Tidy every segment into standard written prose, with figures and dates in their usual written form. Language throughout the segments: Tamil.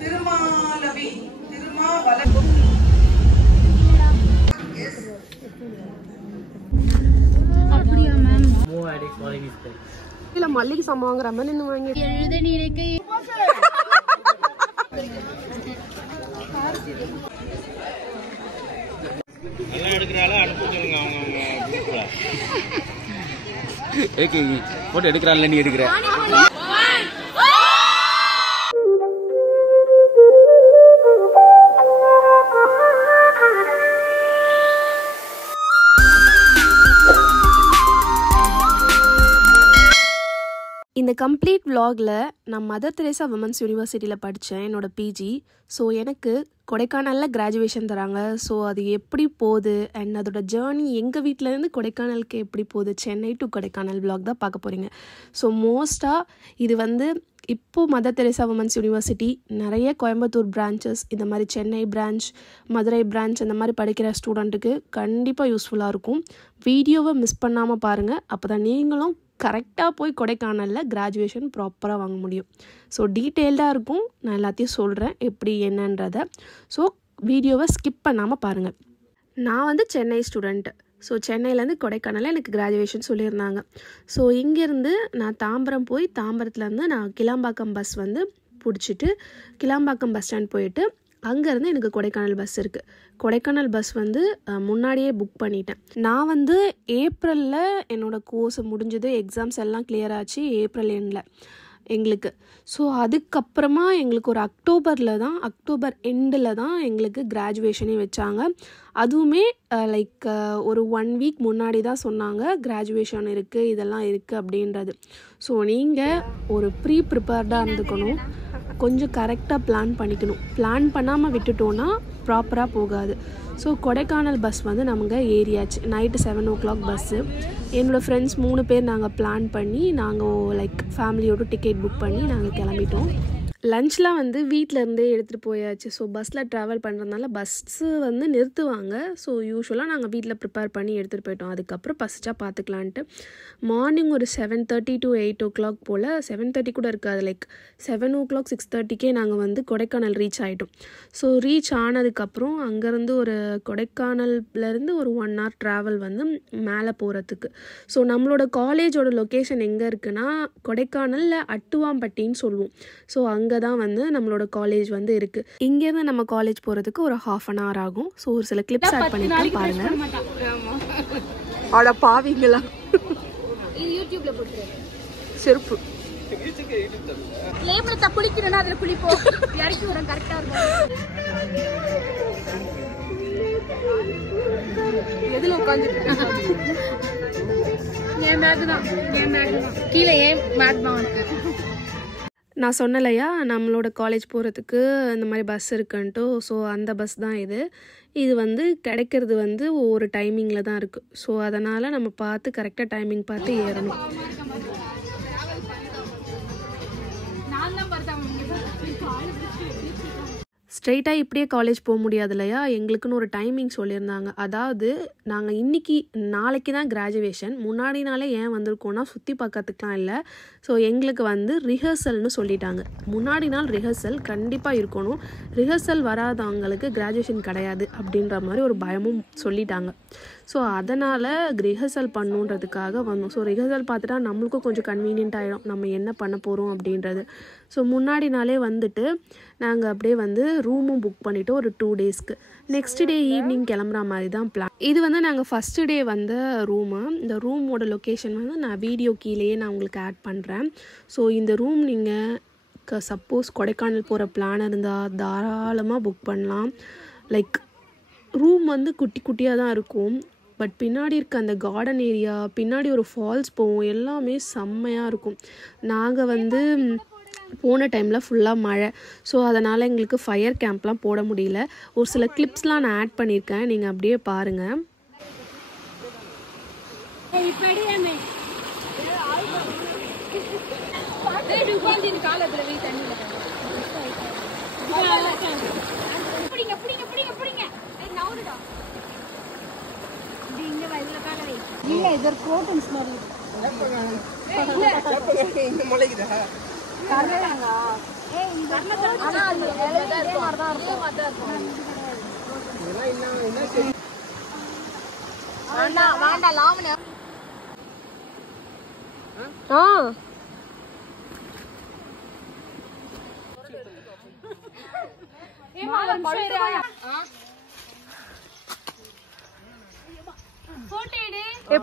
திருமாலவி அப்படியா மேம்? இல்ல மல்லிகை சாமான் வாங்குற மாதிரி நின்னு வாங்கி எழுத நீரைக்கு எல்லாம் எடுக்கறாளா அனுப்பி சொல்லுங்க அவங்க ஏகே போட்டோ எடுக்கறாள நீ எடுக்கற இந்த கம்ப்ளீட் vlogல நான் மதர் தெரேசா விமன்ஸ் யூனிவர்சிட்டியில் படித்தேன் என்னோட பிஜி. ஸோ எனக்கு கொடைக்கானலில் கிராஜுவேஷன் தராங்க. ஸோ அது எப்படி போகுது அண்ட் அதோட ஜேர்னி எங்கள் வீட்டிலேருந்து கொடைக்கானலுக்கு எப்படி போகுது, சென்னை டு கொடைக்கானல் vlog தான் பார்க்க போகிறீங்க. ஸோ மோஸ்ட்டாக இது வந்து இப்போது மதர் தெரேசா விமன்ஸ் யூனிவர்சிட்டி நிறைய கோயம்புத்தூர் பிரான்ச்சஸ், இந்த மாதிரி சென்னை பிரான்ச், மதுரை பிரான்ச் அந்த மாதிரி படிக்கிற ஸ்டூடெண்ட்டுக்கு கண்டிப்பாக யூஸ்ஃபுல்லாக இருக்கும். வீடியோவை மிஸ் பண்ணாமல் பாருங்கள். அப்போ தான் நீங்களும் கரெக்டாக போய் கொடைக்கானலில் கிராஜுவேஷன் ப்ராப்பராக வாங்க முடியும். ஸோ டீட்டெயில்டாக இருக்கும், நான் எல்லாத்தையும் சொல்கிறேன் எப்படி என்னன்றதை. ஸோ வீடியோவை ஸ்கிப் பண்ணாமல் பாருங்கள். நான் வந்து சென்னை ஸ்டூடெண்ட்டு. ஸோ சென்னையிலேருந்து கொடைக்கானலில் எனக்கு கிராஜுவேஷன் சொல்லியிருந்தாங்க. ஸோ இங்கேருந்து நான் தாம்பரம் போய் தாம்பரத்துலேருந்து நான் கிளாம்பாக்கம் பஸ் வந்து பிடிச்சிட்டு கிளாம்பாக்கம் பஸ் ஸ்டாண்ட் போயிட்டு அங்கேருந்து எனக்கு கொடைக்கானல் பஸ் இருக்குது. கொடைக்கானல் பஸ் வந்து முன்னாடியே புக் பண்ணிட்டேன். நான் வந்து ஏப்ரலில் என்னோடய கோர்ஸ் முடிஞ்சது, எக்ஸாம்ஸ் எல்லாம் கிளியர் ஆச்சு ஏப்ரல் எண்டில் எங்களுக்கு. ஸோ அதுக்கப்புறமா எங்களுக்கு ஒரு அக்டோபர் எண்டில் தான் எங்களுக்கு கிராஜுவேஷனே வச்சாங்க. அதுவுமே லைக் ஒரு 1 வீக் முன்னாடி தான் சொன்னாங்க கிராஜுவேஷன் இருக்குது, இதெல்லாம் இருக்குது அப்படின்றது. ஸோ நீங்கள் ஒரு ப்ரிப்பேர்டாக இருந்துக்கணும், கொஞ்சம் கரெக்டாக பிளான் பண்ணிக்கணும். பிளான் பண்ணாமல் விட்டுட்டோன்னா ப்ராப்பராக போகாது. ஸோ கொடைக்கானல் பஸ் வந்து நமக்கு ஏறியாச்சு. Night 7 o'clock bus. என்னோடய ஃப்ரெண்ட்ஸ் 3 பேர் நாங்கள் பிளான் பண்ணி நாங்கள் லைக் ஃபேமிலியோடு டிக்கெட் புக் பண்ணி நாங்கள் கிளம்பிட்டோம். லஞ்ச்லாம் வந்து வீட்டிலேருந்தே எடுத்துகிட்டு போயாச்சு. ஸோ பஸ்ஸில் ட்ராவல் பண்ணுறதுனால பஸ்ஸு வந்து நிறுத்துவாங்க. ஸோ யூஸ்வலாக நாங்கள் வீட்டில் ப்ரிப்பேர் பண்ணி எடுத்துகிட்டு போயிட்டோம். அதுக்கப்புறம் பசிச்சா பார்த்துக்கலான்ட்டு மார்னிங் ஒரு 7:30 to 8 o'clock போல், 7:30 கூட இருக்காது, லைக் 7 o'clock 6:30 நாங்கள் வந்து கொடைக்கானல் ரீச் ஆகிட்டோம். ஸோ ரீச் ஆனதுக்கப்புறம் அங்கேருந்து ஒரு கொடைக்கானல்லேருந்து ஒரு 1 hour ட்ராவல் வந்து மேலே போகிறதுக்கு. ஸோ நம்மளோட காலேஜோட லொக்கேஷன் எங்கே இருக்குன்னா கொடைக்கானலில் அட்டுவாம்பட்டின்னு சொல்லுவோம். ஸோ அங்கே தான் வந்து நம்மளோட காலேஜ் வந்து இருக்குது. இங்கேருந்து நம்ம காலேஜ் போகிறதுக்கு ஒரு 1/2 an hour ஆகும். ஸோ ஒரு சில கிளிப்ஸ் ஆட் பண்ணிட்டு பாருங்கள். அட பாவீங்களா, இது யூடியூப்ல போட்டுறேன். செருப்பு லேபிள தப்புளிக்கிறேன்னா அதுல குளிப்போம். இறக்கி வரேன் கரெக்டா இருக்கும். எதில் உட்காந்துட்டு என் மேக் தான் கீழே ஏன் மேக் தான் இருக்கு. நான் சொன்னலையா நம்மளோட காலேஜ் போகிறதுக்கு இந்த மாதிரி பஸ் இருக்குன்ட்டு. ஸோ அந்த பஸ் தான் இது வந்து கிடைக்கிறது வந்து ஒவ்வொரு டைமிங்கில் தான் இருக்குது. ஸோ அதனால் நம்ம பார்த்து கரெக்டாக டைமிங் பார்த்து ஏறணும். ஸ்ட்ரெயிட்டாக இப்படியே காலேஜ் போக முடியாது இல்லையா, எங்களுக்குன்னு ஒரு டைமிங் சொல்லியிருந்தாங்க. அதாவது நாங்கள் நாளைக்கு தான் கிராஜுவேஷன், முன்னாடி நாளே ஏன் வந்திருக்கோன்னா சுற்றி பார்க்கறதுக்கெலாம் இல்லை. ஸோ எங்களுக்கு வந்து ரிஹர்சல்னு சொல்லிட்டாங்க. முன்னாடி நாள் ரிஹர்சல் கண்டிப்பாக இருக்கணும், ரிஹர்சல் வராதவங்களுக்கு கிராஜுவேஷன் கிடையாது அப்படின்ற மாதிரி ஒரு பயமும் சொல்லிட்டாங்க. ஸோ அதனால் ரிஹர்சல் பண்ணுன்றதுக்காக வந்தோம். ஸோ ரிஹர்சல் பார்த்துட்டா நம்மளுக்கும் கொஞ்சம் கன்வீனியன்ட் ஆகிடும் நம்ம என்ன பண்ண போகிறோம் அப்படின்றது. ஸோ முன்னாடி நாளே வந்துட்டு நாங்கள் அப்படியே வந்து ரூமும் புக் பண்ணிவிட்டு ஒரு 2 daysக்கு நெக்ஸ்ட் டே ஈவினிங் கிளம்புற மாதிரி தான் பிளான். இது வந்து நாங்கள் ஃபஸ்ட்டு டே வந்த ரூமு. இந்த ரூமோட லொக்கேஷன் வந்து நான் வீடியோ கீழேயே நான் உங்களுக்கு ஆட் பண்ணுறேன். ஸோ இந்த ரூம் நீங்கள் சப்போஸ் கொடைக்கானல் போகிற பிளான் இருந்தால் தாராளமாக புக் பண்ணலாம். லைக் ரூம் வந்து குட்டி குட்டியாக தான் இருக்கும், பட் பின்னாடி இருக்க அந்த கார்டன் ஏரியா, பின்னாடி ஒரு ஃபால்ஸ் போகும், எல்லாமே செம்மையாக இருக்கும். நாங்கள் வந்து போன டைமில் ஃபுல்லாக மழை. ஸோ அதனால் எங்களுக்கு ஃபயர் கேம்ப்லாம் போட முடியல. ஒரு சில கிளிப்ஸ்லாம் நான் ஆட் பண்ணியிருக்கேன், நீங்கள் அப்படியே பாருங்கள். இல்ல இது ப்ரோட்டன்ஸ் மாதிரி இந்த முளைக்குதா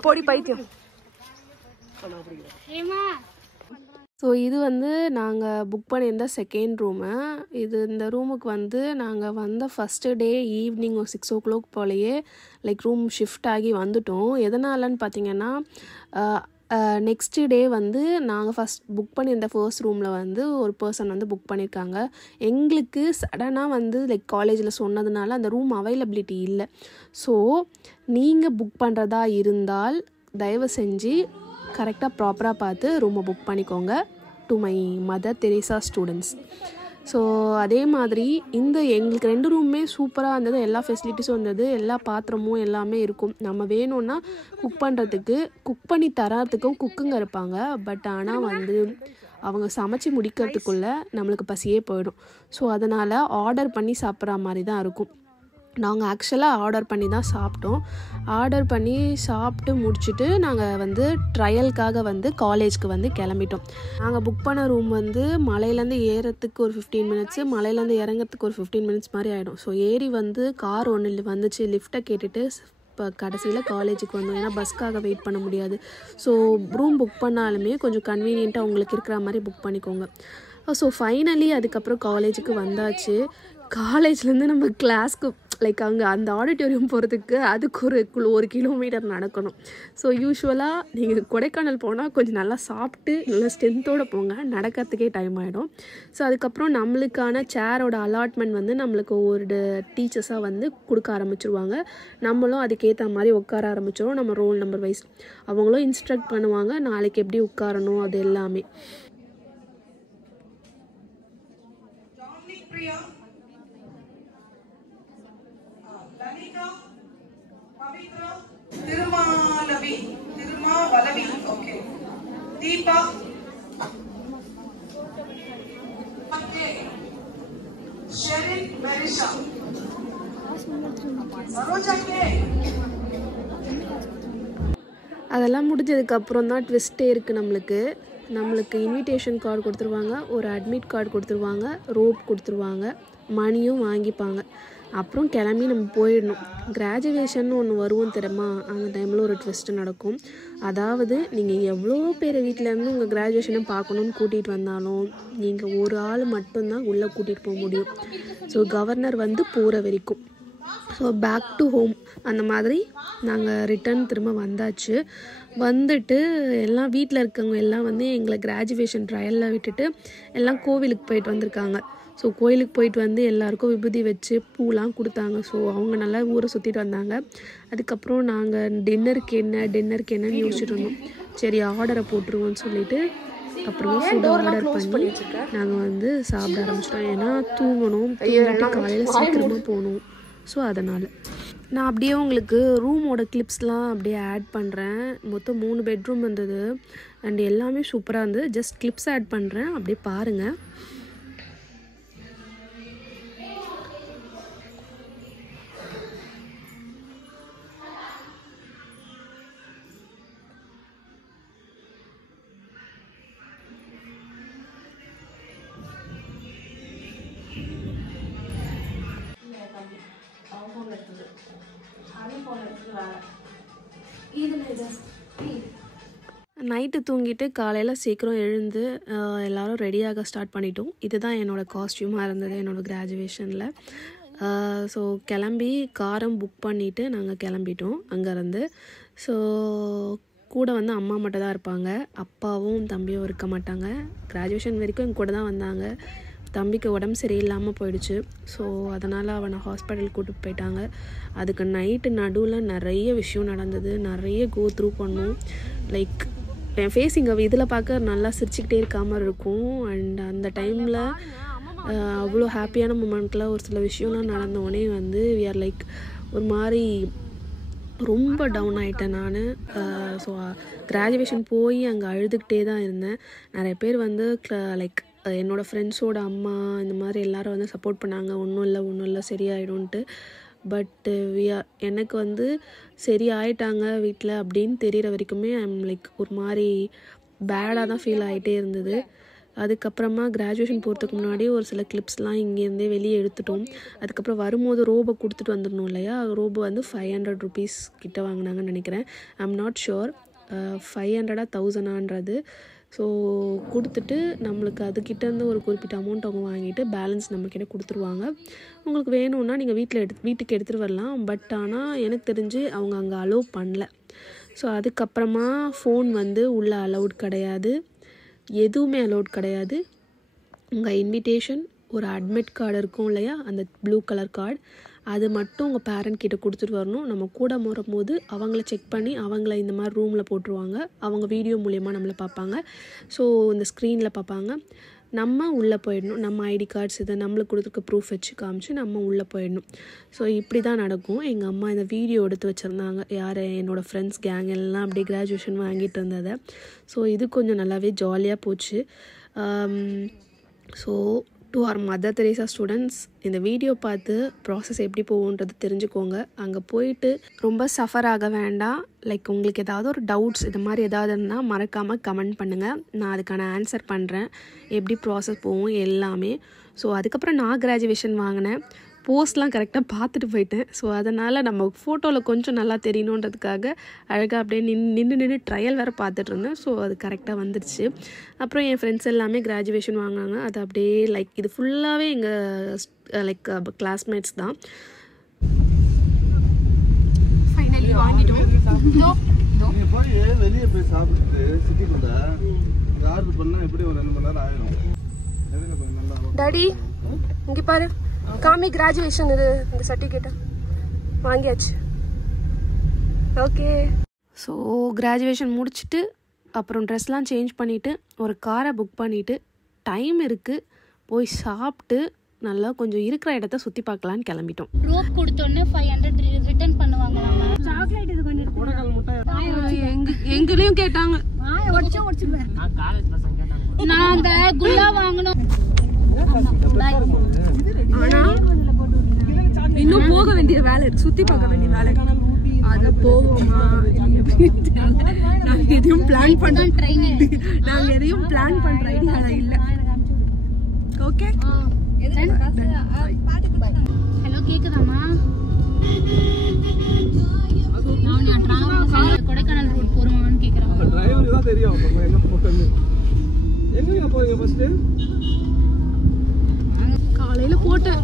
பொடி பைத்தியம். ஸோ இது வந்து நாங்கள் புக் பண்ணியிருந்த செகண்ட் ரூமு. இந்த ரூமுக்கு வந்து நாங்கள் வந்த ஃபஸ்ட்டு டே ஈவினிங் ஒரு 6 o'clock போலேயே லைக் ரூம் ஷிஃப்ட் ஆகி வந்துட்டோம். எதனாலன்னு பார்த்தீங்கன்னா நெக்ஸ்ட் டே வந்து நாங்கள் ஃபஸ்ட் புக் பண்ணியிருந்த ஃபர்ஸ்ட் ரூமில் வந்து ஒரு பர்சன் வந்து புக் பண்ணியிருக்காங்க. எங்களுக்கு சடனாக வந்து லைக் காலேஜில் சொன்னதுனால அந்த ரூம் அவைலபிலிட்டி இல்லை. ஸோ நீங்கள் புக் பண்ணுறதா இருந்தால் தயவு செஞ்சு கரெக்டாக ப்ராப்பராக பார்த்து ரூமை புக் பண்ணிக்கோங்க. To my Mother Teresa students. So அதே மாதிரி எங்களுக்கு 2 ரூமுமே சூப்பராக இருந்தது. எல்லா ஃபெசிலிட்டிஸும் இருந்தது, எல்லா பாத்திரமும் எல்லாமே இருக்கும். நம்ம வேணும்னா குக் பண்ணுறதுக்கு குக் பண்ணி தரத்துக்கும் குக்குங்க இருப்பாங்க. பட் ஆனால் வந்து அவங்க சமைச்சு முடிக்கிறதுக்குள்ளே நம்மளுக்கு பசியே போயிடும். ஸோ அதனால் ஆர்டர் பண்ணி சாப்பிட்ற மாதிரி தான் இருக்கும். நாங்கள் ஆக்சுவலாக ஆர்டர் பண்ணி தான் சாப்பிட்டோம். ஆர்டர் பண்ணி சாப்பிட்டு முடிச்சுட்டு நாங்கள் வந்து ட்ரையலுக்காக வந்து காலேஜ்க்கு வந்து கிளம்பிட்டோம். நாங்கள் புக் பண்ண ரூம் வந்து மலையிலேருந்து ஏறத்துக்கு ஒரு 15 minutes, மலையிலேருந்து இறங்கிறதுக்கு ஒரு 15 minutes மாதிரி ஆகிடும். ஸோ ஏறி வந்து கார் ஒன்று வந்துச்சு, லிஃப்ட்டை கேட்டுட்டு இப்போ கடைசியில் காலேஜுக்கு வந்தோம். ஏன்னா பஸ்க்காக வெயிட் பண்ண முடியாது. ஸோ ரூம் புக் பண்ணாலுமே கொஞ்சம் கன்வீனியண்ட்டாக உங்களுக்கு இருக்கிற மாதிரி புக் பண்ணிக்கோங்க. ஸோ ஃபைனலி அதுக்கப்புறம் காலேஜுக்கு வந்தாச்சு. காலேஜ்லேருந்து நம்ம கிளாஸ்க்கு லைக் அங்கே அந்த ஆடிட்டோரியம் போகிறதுக்கு அதுக்கு ஒரு கிலோமீட்டர் நடக்கணும். ஸோ யூஸ்வலாக நீங்கள் கொடைக்கானல் போனால் கொஞ்சம் நல்லா சாப்பிட்டு நல்லா ஸ்ட்ரென்த்தோடு போங்க, நடக்கிறதுக்கே டைம் ஆகிடும். ஸோ அதுக்கப்புறம் நம்மளுக்கான சேரோட அலாட்மெண்ட் வந்து நம்மளுக்கு ஒரு டீச்சர்ஸாக வந்து கொடுக்க ஆரம்பிச்சிருவாங்க. நம்மளும் அதுக்கேற்ற மாதிரி உட்கார ஆரம்பிச்சிடும். நம்ம ரோல் நம்பர் வைஸ் அவங்களும் இன்ஸ்ட்ரக்ட் பண்ணுவாங்க, நாளைக்கு எப்படி உட்காரணும் அது எல்லாமே. திருமாவலவி, ஓகே. தீபா, ஷெரின், மெரிஷா, சரோஜா கே. அதெல்லாம் முடிஞ்சதுக்கப்புறம் தான் ட்விஸ்ட்டே இருக்குது. நம்மளுக்கு இன்விடேஷன் கார்டு கொடுத்துருவாங்க, ஒரு அட்மிட் கார்டு கொடுத்துருவாங்க, ரோப் கொடுத்துருவாங்க, மணியும் வாங்கிப்பாங்க. அப்புறம் கிளம்பி நம்ம போயிடணும். கிராஜுவேஷன் ஒன்று வருவோம் தெரியுமா, அந்த டைமில் ஒரு ட்விஸ்ட்டு நடக்கும். அதாவது நீங்கள் எவ்வளோ பேர் வீட்டிலேருந்து உங்கள் கிராஜுவேஷனை பார்க்கணுன்னு கூட்டிகிட்டு வந்தாலும் நீங்கள் ஒரு ஆள் மட்டும்தான் உள்ளே கூட்டிகிட்டு போக முடியும். ஸோ கவர்னர் வந்து போகிற வரைக்கும். ஸோ பேக் டு ஹோம் அந்த மாதிரி நாங்கள் ரிட்டன் திரும்ப வந்தாச்சு. வந்துட்டு எல்லாம் வீட்டில் இருக்கவங்க எல்லாம் வந்து எங்களை கிராஜுவேஷன் ட்ரையலில் விட்டுட்டு எல்லாம் கோவிலுக்கு போயிட்டு வந்திருக்காங்க. ஸோ கோயிலுக்கு போயிட்டு வந்து எல்லாேருக்கும் விபூதி வச்சு பூலாம் கொடுத்தாங்க. ஸோ அவங்க நல்லா ஊரை சுற்றிட்டு வந்தாங்க. அதுக்கப்புறம் நாங்கள் டின்னருக்கு என்னன்னு யோசிச்சுட்டு இருந்தோம். சரி ஆர்டரை போட்டுருவோன்னு சொல்லிட்டு அப்புறமா ஃபுட் ஆர்டர் பண்ணி நாங்கள் வந்து சாப்பிட ஆரம்பிச்சிட்டோம். ஏன்னா தூங்கணும், காலையில் சீக்கிரமாக போகணும். ஸோ அதனால் நான் அப்படியே உங்களுக்கு ரூமோட கிளிப்ஸ்லாம் அப்படியே ஆட் பண்ணுறேன். மொத்தம் 3 பெட்ரூம் இருந்தது அண்ட் எல்லாமே சூப்பராக இருந்தது. ஜஸ்ட் கிளிப்ஸ் ஆட் பண்ணுறேன், அப்படியே பாருங்கள். நைட்டு தூங்கிட்டு காலையில் சீக்கிரம் எழுந்து எல்லோரும் ரெடியாக ஸ்டார்ட் பண்ணிட்டோம். இதுதான் என்னோடய காஸ்டியூமாக இருந்தது என்னோடய கிராஜுவேஷனில். ஸோ கிளம்பி காரம் புக் பண்ணிவிட்டு நாங்கள் கிளம்பிட்டோம் அங்கேருந்து. ஸோ கூட வந்து அம்மா மட்டும் தான் இருப்பாங்க, அப்பாவும் தம்பியும் இருக்க மாட்டாங்க. கிராஜுவேஷன் வரைக்கும் என் கூட தான் வந்தாங்க. தம்பிக்கு உடம்பு சரியில்லாமல் போயிடுச்சு. ஸோ அதனால் அவனை ஹாஸ்பிட்டல் கூட்டிட்டு போயிட்டாங்க. அதுக்கு நைட்டு நடுவில் நிறைய விஷயம் நடந்தது, நிறைய கோ த்ரூ பண்ணோம். லைக் என் ஃபேஸ் இங்கே இதில் பார்க்க நல்லா சிரிச்சுக்கிட்டே இருக்காமல் இருக்கும். அண்ட் அந்த டைமில் அவ்வளோ ஹாப்பியான மூமெண்ட்டில் ஒரு சில விஷயம்லாம் நடந்தோடனே வந்து வி ஆர் லைக் ஒரு மாதிரி ரொம்ப டவுன் ஆகிட்டேன் நான். ஸோ கிராஜுவேஷன் போய் அங்கே அழுதுகிட்டே தான் இருந்தேன். நிறைய பேர் வந்து லைக் என்னோடய ஃப்ரெண்ட்ஸோட அம்மா இந்த மாதிரி எல்லோரும் வந்து சப்போர்ட் பண்ணாங்க. ஒன்றும் இல்லை சரியாயிடும்ன்ட்டு. பட்டு எனக்கு வந்து சரி ஆயிட்டாங்க வீட்டில் அப்படின்னு தெரிகிற வரைக்குமே ஐம் லைக் ஒரு மாதிரி பேடாக தான் ஃபீல் ஆகிட்டே இருந்தது. அதுக்கப்புறமா கிராஜுவேஷன் போகிறதுக்கு முன்னாடி ஒரு சில கிளிப்ஸ்லாம் இங்கேருந்தே வெளியே எடுத்துட்டோம். அதுக்கப்புறம் வரும்போது ரோபை கொடுத்துட்டு வந்துடணும் இல்லையா, ரோபோ வந்து 500 rupees கிட்ட வாங்கினாங்கன்னு நினைக்கிறேன். ஐம் நாட் ஷுர் 500 1000 ஸோ கொடுத்துட்டு நம்மளுக்கு அதுக்கிட்டேருந்து ஒரு குறிப்பிட்ட அமௌண்ட் அவங்க வாங்கிட்டு பேலன்ஸ் நம்மக்கிட்ட கொடுத்துருவாங்க. உங்களுக்கு வேணும்னா நீங்கள் வீட்டுக்கு எடுத்துகிட்டு வரலாம். பட் ஆனால் எனக்கு தெரிஞ்சு அவங்க அங்கே அலோவ் பண்ணல. ஸோ அதுக்கப்புறமா ஃபோன் வந்து உள்ளே அலௌட் கிடையாது, எதுவுமே அலௌட் கிடையாது. உங்கள் இன்விடேஷன், ஒரு அட்மிட் கார்டு இருக்கும் இல்லையா, அந்த ப்ளூ கலர் கார்டு, அது மட்டும் உங்கள் பேரண்ட் கிட்ட கொடுத்துட்டு வரணும். நம்ம கூட வரும்போது அவங்கள செக் பண்ணி அவங்கள இந்த மாதிரி ரூமில் போட்டுருவாங்க. அவங்க வீடியோ மூலயமா நம்மளை பார்ப்பாங்க. ஸோ இந்த ஸ்க்ரீனில் பார்ப்பாங்க. நம்ம உள்ளே போயிடணும். நம்ம ஐடி கார்ட்ஸ் இதை நம்மளுக்கு கொடுத்துருக்க ப்ரூஃப் வச்சு காமிச்சு நம்ம உள்ளே போயிடணும். ஸோ இப்படி தான் நடக்கும். எங்கள் அம்மா இந்த வீடியோ எடுத்து வச்சுருந்தாங்க. என்னோடய ஃப்ரெண்ட்ஸ் கேங் எல்லாம் அப்படியே கிராஜுவேஷன் வாங்கிட்டு இருந்ததை. ஸோ இது கொஞ்சம் நல்லாவே ஜாலியாக போச்சு. So to our Mother Teresa students, இந்த வீடியோ பார்த்து ப்ராசஸ் எப்படி போகுன்றது தெரிஞ்சுக்கோங்க. அங்கே போயிட்டு ரொம்ப சஃபர் ஆக வேண்டாம். லைக் உங்களுக்கு ஏதாவது ஒரு டவுட்ஸ் இது மாதிரி ஏதாவது இருந்தால் மறக்காமல் கமெண்ட் பண்ணுங்கள். நான் அதுக்கான ஆன்சர் பண்ணுறேன், எப்படி ப்ராசஸ் போகும் எல்லாமே. ஸோ அதுக்கப்புறம் நான் கிராஜுவேஷன் வாங்கினேன். போஸ்ட்லாம் கரெக்டாக பார்த்துட்டு போயிட்டேன். ஸோ அதனால் நம்ம ஃபோட்டோவில் கொஞ்சம் நல்லா தெரியணுன்றதுக்காக அழகாக அப்படியே நின்று ட்ரையல் வேறு பார்த்துட்டு இருந்தேன். ஸோ அது கரெக்டாக வந்துடுச்சு. அப்புறம் என் ஃப்ரெண்ட்ஸ் எல்லாமே கிராஜுவேஷன் வாங்கினாங்க. அது அப்படியே லைக் இது ஃபுல்லாகவே எங்கள் லைக் கிளாஸ்மேட்ஸ் தான். ஃபைனலி வாங்கிட்டோம். வெளியே போய் சாப்பிட்டு சிட்டிக்குள்ள ஆர்டர் பண்ணால் எப்படி ஒரு 2 மணி நேரம் ஆயிடும். டாடி இங்கே பாரு, காமி கிராஜுவேஷன் இது இந்த சர்டிஃபிகேட்டை வாங்கியாச்சு. ஓகே. ஸோ கிராஜுவேஷன் முடிச்சுட்டு அப்புறம் ட்ரெஸ்லாம் சேஞ்ச் பண்ணிவிட்டு ஒரு காரை புக் பண்ணிவிட்டு டைம் இருக்குது போய் சாப்பிட்டு நல்லா கொஞ்சம் இருக்கிற இடத்த சுற்றி பார்க்கலான்னு கிளம்பிட்டோம். ரோப் கொடுத்தோன்னே 500 ரிட்டர்ன் பண்ணுவாங்க. சாக்லேட் இது கொஞ்சம் எங்களையும் கேட்டாங்க. நான் அந்த குல்லா வாங்கணும். ஆனா இன்னும் போக வேண்டிய வேலை, சுத்தி பார்க்க வேண்டிய வேலை. அது போவோமா நாங்க எதையும் பிளான் பண்ற ஐடியால இல்ல. ஓகே, ஹலோ கேக்குதாமா? நான் கொடைக்கானல் ரோட் போறோமான்னு கேக்குறேன். டிரைவருக்கு தான் தெரியும் எங்க போறேன்னு. எங்க போறீங்க ஃபர்ஸ்ட்? காலையில போட்டேன்.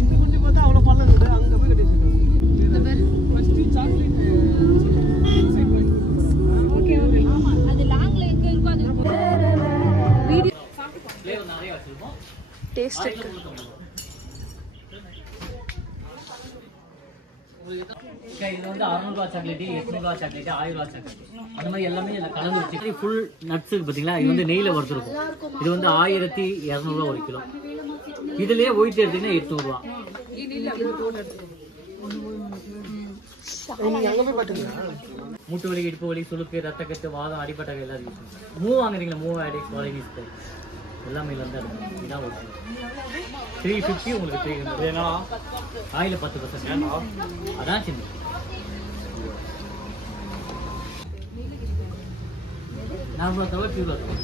இந்த கொஞ்சம் பார்த்தா அவ்வளோ பள்ளம் இல்லை, அங்கே போய் கட்டிச்சிருக்கோம். First chocolate okay okay. அது லாங்ல எங்க இருக்கோ அது வீடியோ டேஸ்ட் இருக்கு. இது வந்து 600 ரூபா சாக்லேட், 800 ரூபா சாக்லேட், 1000 ரூபா சாக்லேட், அந்த மாதிரி எல்லாமே கலந்து வச்சு ஃபுல் நட்ஸ் பார்த்தீங்களா. இது வந்து நெய்ல வறுத்துருக்கும். இது வந்து 1200 ரூபா 1 கிலோ. இதுலயே ஒயிட் எடுத்தீங்கன்னா 800 ரூபா. மூட்டு வலி, இடுப்பு வலி, சுளுக்கு, ரத்தக்கட்டு, வாதம், அடிப்பட்டகை எல்லாரும் மூவ் வாங்குறீங்களா, மூவ் அடிக்ஸ் காலேஜ் எல்லாமே வந்து இதான் ஒரு 350 உங்களுக்கு 300. ஆயில 10%. அதான் சின்ன. நார்மலா தவிர பியூரா தவிர.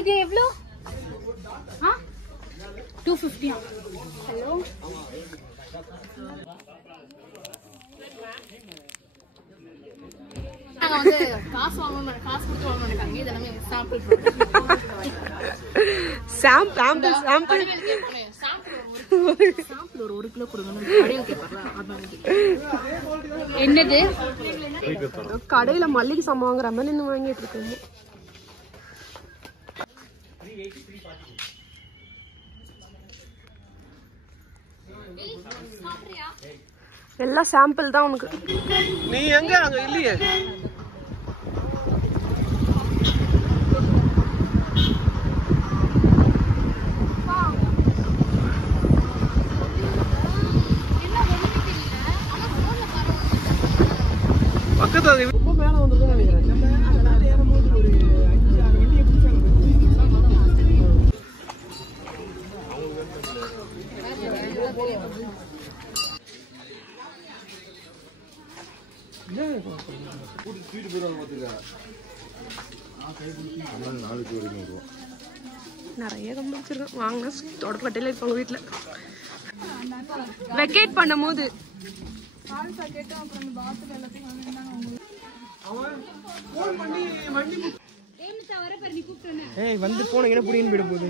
இது எவ்வளோ? 250. ஹலோ, வந்து காசு வாங்கணும், காசு கொடுத்து வாங்கணும் நினைக்காங்க. இதெல்லாமே சாம்பிள் ஒரு 1 கிலோ கொடுக்கணும். என்னது கடையில மல்லிகை சாமான் வாங்குற மாதிரி நின்று வாங்கிட்டு இருக்கோம். எல்லாம் சாம்பிள் தான் உனக்கு. நீ எங்க அங்க இல்லையே? பக்கத்துல ரொம்ப மேல வந்துருக்கோம் நினைக்கிறேன். அதனால ஏறும்போது ஒரு 5-6 வண்டியை பிடிச்சாங்க. நிறைய கம்பிச்சிருக்கேன் வாங்கினா தொடக்கட்டையில இருப்பாங்க வீட்டுல வெக்கேட் பண்ணும் போது வந்து போனீங்கன்னா புடின்னு போயிட போகுது.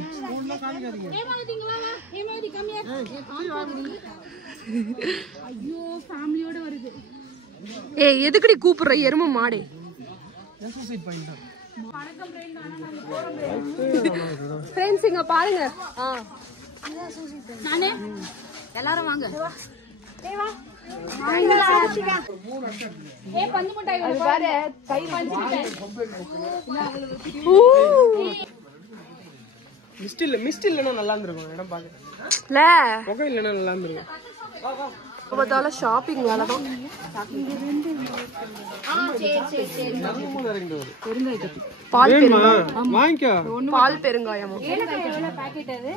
ஏய் எதுக்குடி கூப்பிடுற எருமை மாடு? ஃப்ரெண்ட்ஸ் இங்க பாருங்க. நானே எல்லாரும் வாங்க. மிஸ்ட் இல்லைன்னா நல்லா இருந்திருக்கும். இடம் பாக்க புகை இல்லைன்னா நல்லா இருந்திருக்கும். பார்த்தாலும் ஷாப்பிங் வேலை தான். பால் வாங்கிக்கோ. பால் பெருங்காயம் பாக்கெட் அது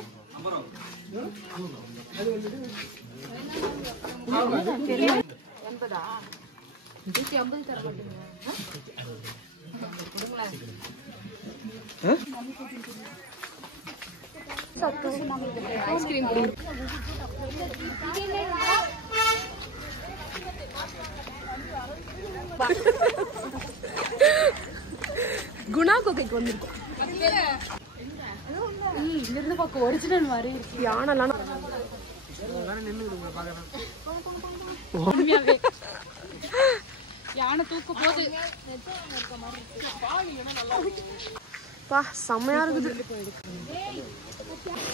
ஐஸ்கிரீம் குணா கோகைக்கு வந்திருக்கோம். இருந்து பார்க்க ஒரிஜினல் மாதிரி யானெல்லாம் யானை தூக்க போகுது. பா செம்மையா இருக்குது.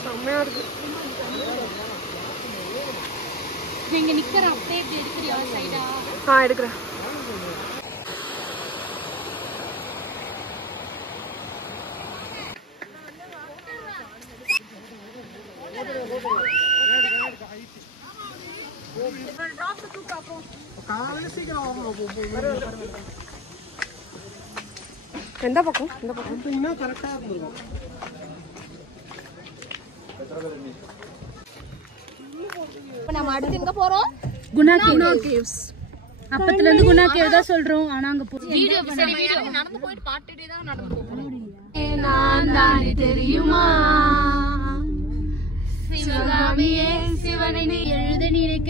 செம்மையா இருக்கு. இங்க நிக்கிற அப்படியே எடுக்கிறியா சைடா? எடுக்கிறேன். எந்த பக்கம்? இந்த பக்கம் கரெக்டா இருக்கும். நம்ம அடுத்து எங்க போறோம்? குணா கேவ்ஸ். அப்பத்துல இருந்து குணா கேவ் தான் சொல்றோம். ஆனா அங்க வீடியோ நடந்து போயிட்டு பாட்டுட்டே தான் நடந்து போறோம். நான் தானே தெரியுமா சிவகாமியே சிவனை நீ எழுத நினைக்க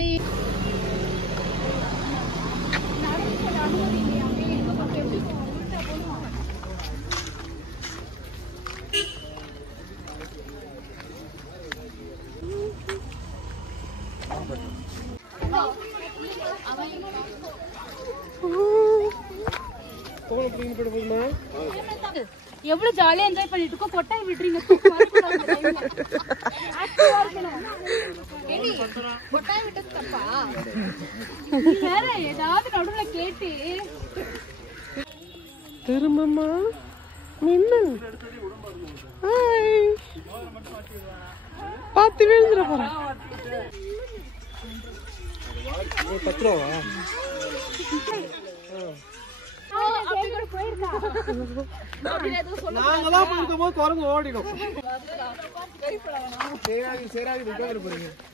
எவ்வளவு ஜாலியா என்ஜாய் பண்ணிட்டு இருக்கோம். கொட்டாய் விடுறீங்க. கொட்டாய் விட்டது தப்பா? வேற ஏதாவது நடுவுல கேட்டு திரும்பமா மின்னல் பார்த்து விழுந்துட போறேன். 10 ரூபாவா? நாங்கதான் பார்க்கும் போது குரங்கு ஓடிடும்.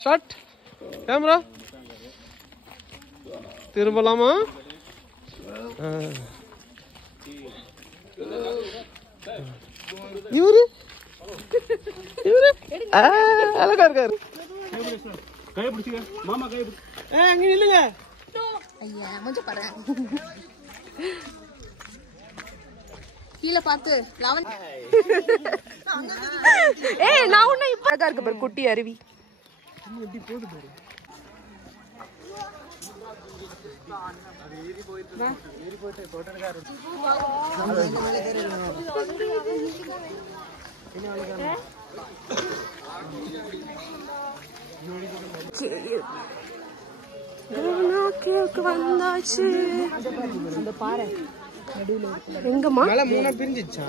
ஷாட் கேமரா திரும்பலாமா? இவரு அழகா இருக்காரு. கை பிடிச்சுக்க மாமா. கை அங்க இல்லைங்க. ஐயா கொஞ்சம் பாரு. கீழே பார்த்து லவன். ஏய் நான் உன்ன இப்ப அழகா இருக்கு பாரு குட்டி அருவி. எப்படி போகுது பாரு. வந்தாச்சு. எங்கம்மா மேல மூணா பிரிஞ்சிச்சா?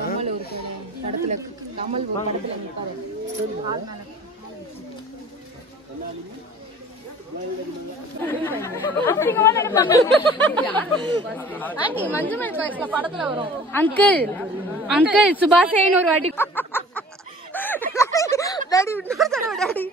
படத்துல கமல் ஒரு படத்துல நிப்பாரு. ஆண்டி மஞ்சுமல் பாய்ஸ்ல படத்துல வரும். அங்கிள் சுபாஷேன்னு ஒரு வாட்டி டாடி இன்னொரு தடவை டாடி.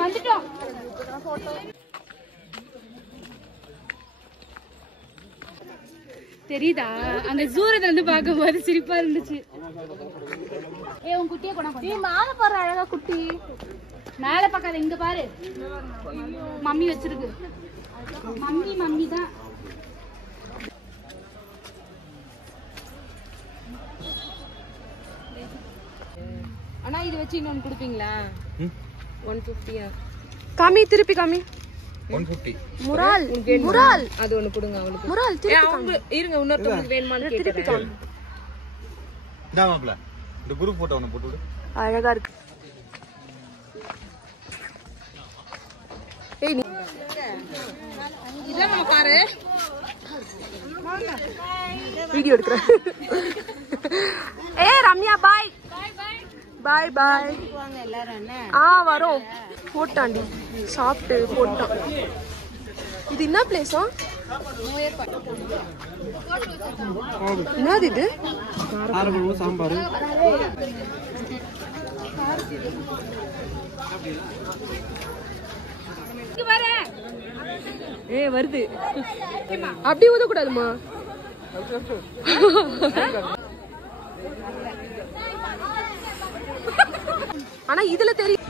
வந்துட்டோம். தெரியுதா அந்த தூரத்துல இருந்து பார்க்கும்போது சிரிப்பா இருந்துச்சு. உன் குட்டியை கொண்டா நீ மேல பாரு அழகா குட்டி. மேல பார்க்காத இங்க பாரு மம்மி வச்சிருக்கு. மம்மி தான். அண்ணா இது வச்சு இன்னொன்னு கொடுப்பீங்களா? 150. காமி திருப்பி காமி 150. முரால் அது ஒண்ணு கொடுங்க அவளுக்கு. முரால் திருப்பி இருங்க இன்னொருத்தவங்களுக்கு வேணுமான்னு திருப்பி கேக்குறேன். காமி. தாமாப்ல இந்த குரூப் போட்டோ ஒன்னு போட்டு விடு. அழகா இருக்கு. ஏய் நீ இதான் நம்ம காரு. வீடியோ எடுக்கிறேன். ஏய் ரம்யா பாய் பாய் பாய். வரோம். போட்டாண்டி சாப்பிட்டு போட்டான். இது என்ன பிளேஸா? என்னது இது? காரக்குழம்பு சாம்பார். வருது. அப்படி ஊதக்கூடாதுமா. ஆனா இதுல தெரியும்.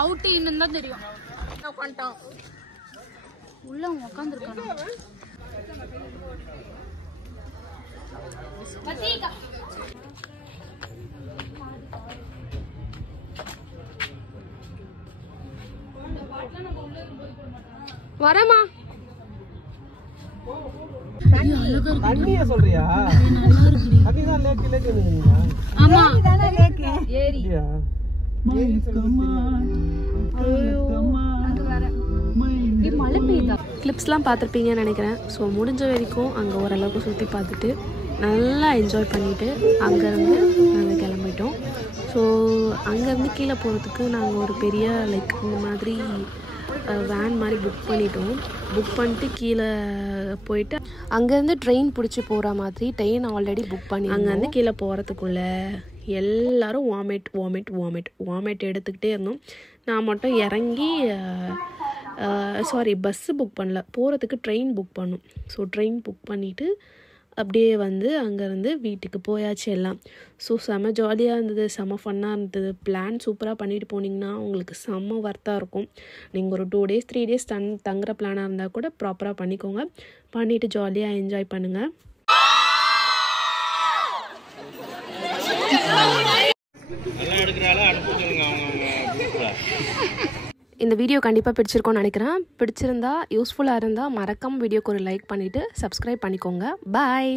அவுட்டு இன்னும் தான் தெரியும். உள்ள உட்காந்துருக்கானா? வரமா தண்ணியா சொல்றியா? தண்ணிதான் லேக் லேக் வந்துங்களா? ஆமா ஏரி. மழை பெய்யுதா? கிளிப்ஸ்லாம் பார்த்துருப்பீங்கன்னு நினைக்கிறேன். ஸோ முடிஞ்ச வரைக்கும் அங்கே ஓரளவுக்கு சுற்றி பார்த்துட்டு நல்லா என்ஜாய் பண்ணிவிட்டு அங்கேருந்து நாங்கள் கிளம்பிட்டோம். ஸோ அங்கேருந்து கீழே போகிறதுக்கு நாங்கள் ஒரு பெரிய லைக் இந்த மாதிரி வேன் மாதிரி புக் பண்ணிட்டோம். புக் பண்ணிட்டு கீழே போயிட்டு அங்கேருந்து ட்ரெயின் பிடிச்சி போகிற மாதிரி ட்ரெயின் ஆல்ரெடி புக் பண்ணி அங்கேருந்து கீழே போகிறதுக்குள்ளே எல்லோரும் வாமிட் எடுத்துக்கிட்டே இருந்தோம். நான் மட்டும் இறங்கி பஸ்ஸு புக் பண்ணல, போகிறதுக்கு ட்ரெயின் புக் பண்ணோம். ஸோ ட்ரெயின் புக் பண்ணிவிட்டு அப்படியே வந்து அங்கேருந்து வீட்டுக்கு போயாச்சு எல்லாம். ஸோ செம்ம ஜாலியாக இருந்தது, செம்ம ஃபன்னாக இருந்தது. பிளான் சூப்பராக பண்ணிட்டு போனீங்கன்னா உங்களுக்கு செம்ம ஒர்த்தாக இருக்கும். நீங்கள் ஒரு 2 days 3 days தங்குற பிளானாக இருந்தால் கூட ப்ராப்பராக பண்ணிக்கோங்க. பண்ணிவிட்டு ஜாலியாக என்ஜாய் பண்ணுங்கள். இந்த வீடியோ கண்டிப்பாக பிடிச்சிருக்கோன்னு நினைக்கிறேன். பிடிச்சிருந்தா யூஸ்ஃபுல்லாக இருந்தால் மறக்காமல் வீடியோக்கு ஒரு லைக் பண்ணிவிட்டு சப்ஸ்கிரைப் பண்ணிக்கோங்க. பாய்.